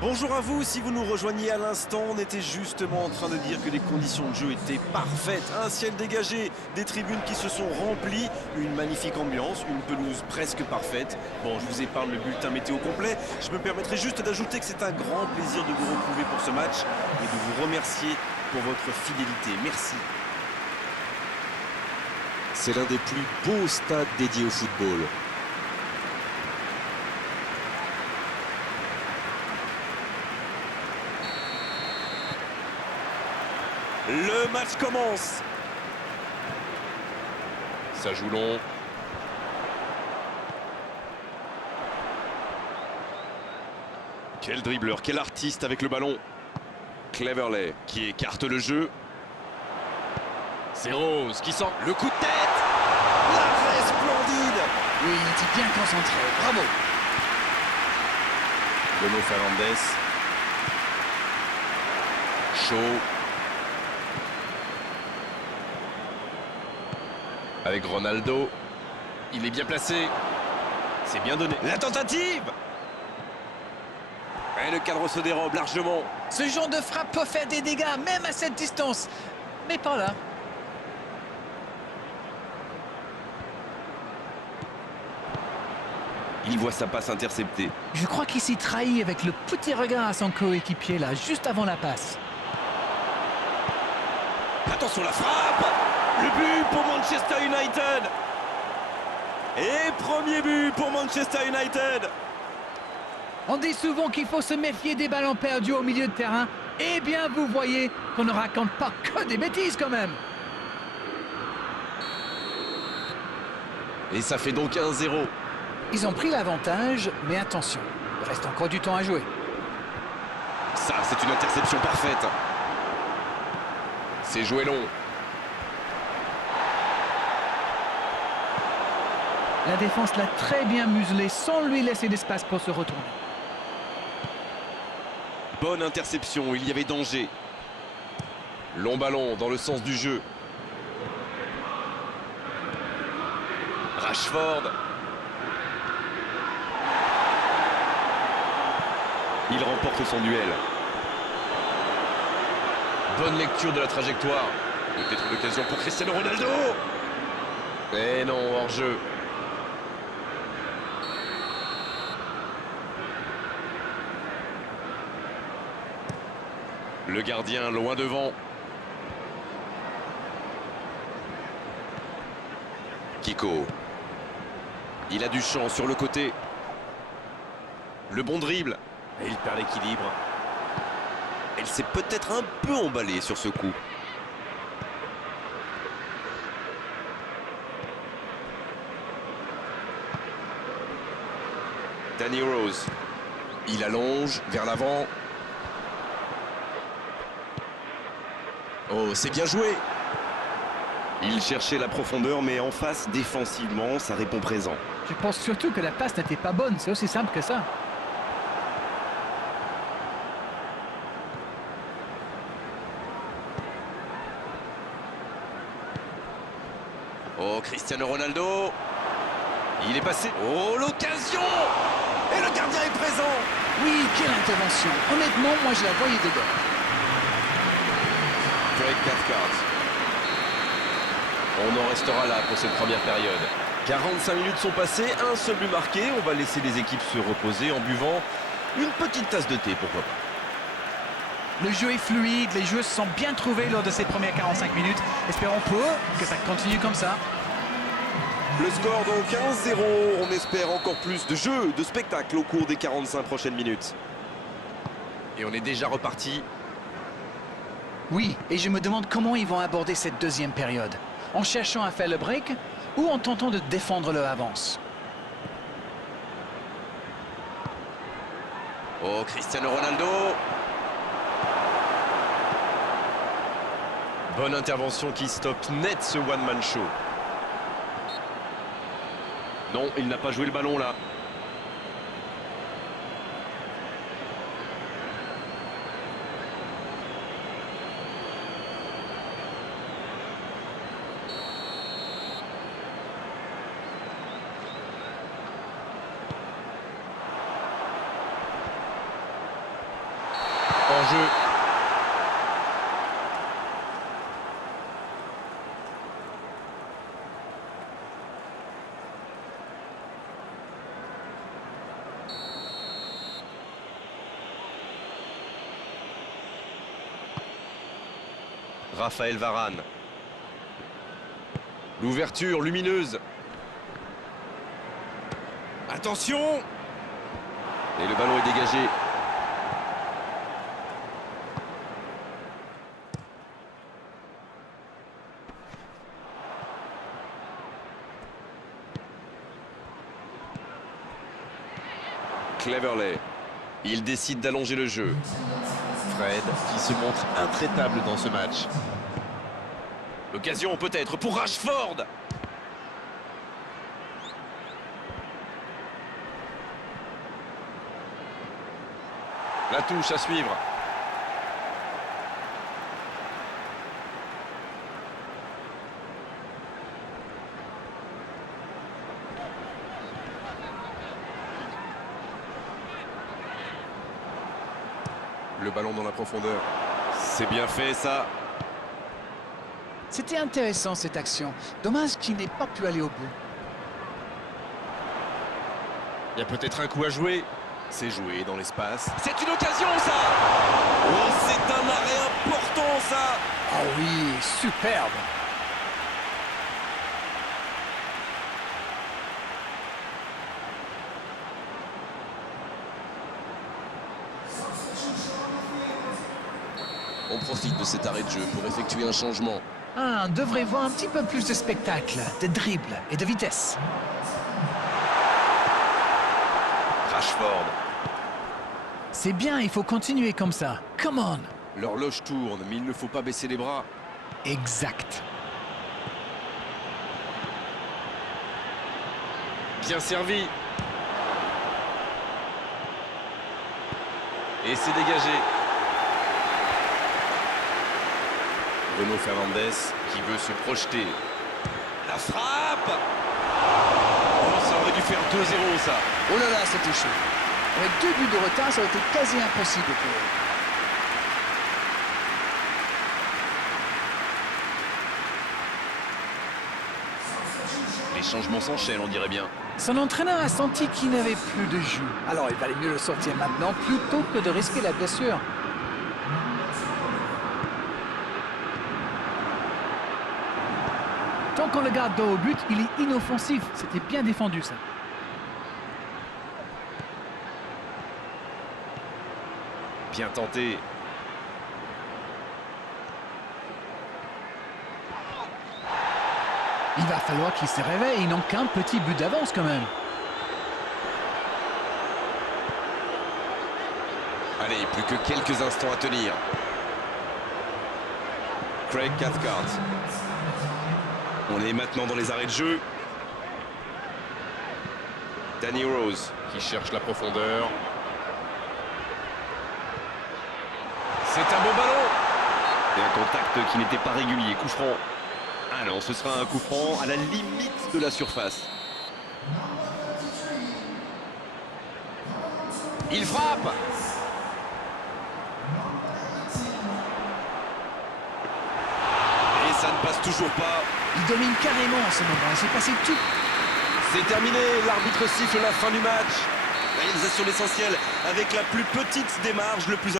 Bonjour à vous, si vous nous rejoignez à l'instant, on était justement en train de dire que les conditions de jeu étaient parfaites. Un ciel dégagé, des tribunes qui se sont remplies, une magnifique ambiance, une pelouse presque parfaite. Bon, je vous épargne le bulletin météo complet, je me permettrai juste d'ajouter que c'est un grand plaisir de vous retrouver pour ce match et de vous remercier pour votre fidélité. Merci. C'est l'un des plus beaux stades dédiés au football. Le match commence. Ça joue long. Quel dribbleur, quel artiste avec le ballon. Cleverley qui écarte le jeu. C'est Rose qui sent le coup de tête. L'arrêt splendide. Oui, il était bien concentré. Bravo. Bruno Fernandes. Chaud. Avec Ronaldo. Il est bien placé. C'est bien donné. La tentative. Et le cadre se dérobe largement. Ce genre de frappe peut faire des dégâts, même à cette distance. Mais pas là. Il voit sa passe interceptée. Je crois qu'il s'y trahit avec le petit regard à son coéquipier là, juste avant la passe. Attention la frappe. Le but pour Manchester United. Et premier but pour Manchester United. On dit souvent qu'il faut se méfier des ballons perdus au milieu de terrain. Eh bien, vous voyez qu'on ne raconte pas que des bêtises quand même. Et ça fait donc 1-0. Ils ont pris l'avantage, mais attention, il reste encore du temps à jouer. Ça, c'est une interception parfaite. C'est joué long. La défense l'a très bien muselé sans lui laisser d'espace pour se retourner. Bonne interception, il y avait danger. Long ballon dans le sens du jeu. Rashford. Il remporte son duel. Bonne lecture de la trajectoire. Peut-être une occasion pour Cristiano Ronaldo. Mais non, hors-jeu. Le gardien loin devant. Kiko. Il a du champ sur le côté. Le bon dribble. Et il perd l'équilibre. Elle s'est peut-être un peu emballée sur ce coup. Danny Rose. Il allonge vers l'avant. Oh, c'est bien joué. Il cherchait la profondeur, mais en face, défensivement, ça répond présent. Je pense surtout que la passe n'était pas bonne, c'est aussi simple que ça. Oh, Cristiano Ronaldo. Il est passé. Oh, l'occasion. Et le gardien est présent. Oui, quelle intervention. Honnêtement, moi je la voyais dedans. Craig Cathcart. On en restera là pour cette première période. 45 minutes sont passées, un seul but marqué. On va laisser les équipes se reposer en buvant une petite tasse de thé, pourquoi pas. Le jeu est fluide, les joueurs se sont bien trouvés lors de ces premières 45 minutes. Espérons peu que ça continue comme ça. Le score donc 1-0. On espère encore plus de jeu, de spectacle au cours des 45 prochaines minutes. Et on est déjà reparti. Oui, et je me demande comment ils vont aborder cette deuxième période. En cherchant à faire le break ou en tentant de défendre leur avance. Oh, Cristiano Ronaldo. Bonne intervention qui stoppe net ce one-man show. Non, il n'a pas joué le ballon là. En jeu. Raphaël Varane. L'ouverture lumineuse. Attention! Et le ballon est dégagé. Cleverley. Il décide d'allonger le jeu. Fred qui se montre intraitable dans ce match. L'occasion peut-être pour Rashford. La touche à suivre. Le ballon dans la profondeur. C'est bien fait ça. C'était intéressant cette action. Dommage qu'il n'ait pas pu aller au bout. Il y a peut-être un coup à jouer. C'est joué dans l'espace. C'est une occasion ça. Oh, c'est un arrêt important ça. Oh oui, superbe. On profite de cet arrêt de jeu pour effectuer un changement. Ah, on devrait voir un petit peu plus de spectacle, de dribble et de vitesse. Rashford. C'est bien, il faut continuer comme ça. Come on. L'horloge tourne, mais il ne faut pas baisser les bras. Exact. Bien servi. Et c'est dégagé. Bruno Fernandes qui veut se projeter. La frappe. Oh, ça aurait dû faire 2-0 ça. Oh là là, c'était chaud. Avec 2 buts de retard, ça aurait été quasi impossible pour eux. Les changements s'enchaînent, on dirait bien. Son entraîneur a senti qu'il n'avait plus de jus. Alors il valait mieux le sortir maintenant plutôt que de risquer la blessure. Tant qu'on le garde dos au but, il est inoffensif. C'était bien défendu ça. Bien tenté. Il va falloir qu'il se réveille. Ils n'ont qu'un petit but d'avance quand même. Allez, plus que quelques instants à tenir. Craig Cathcart. On est maintenant dans les arrêts de jeu. Danny Rose qui cherche la profondeur. C'est un beau ballon. Et un contact qui n'était pas régulier. Coup franc. Ah non, ce sera un coup franc à la limite de la surface. Il frappe. Et ça ne passe toujours pas. Il domine carrément en ce moment. Il s'est passé tout. C'est terminé, l'arbitre siffle la fin du match. Réalisation l'essentiel avec la plus petite des marges, le plus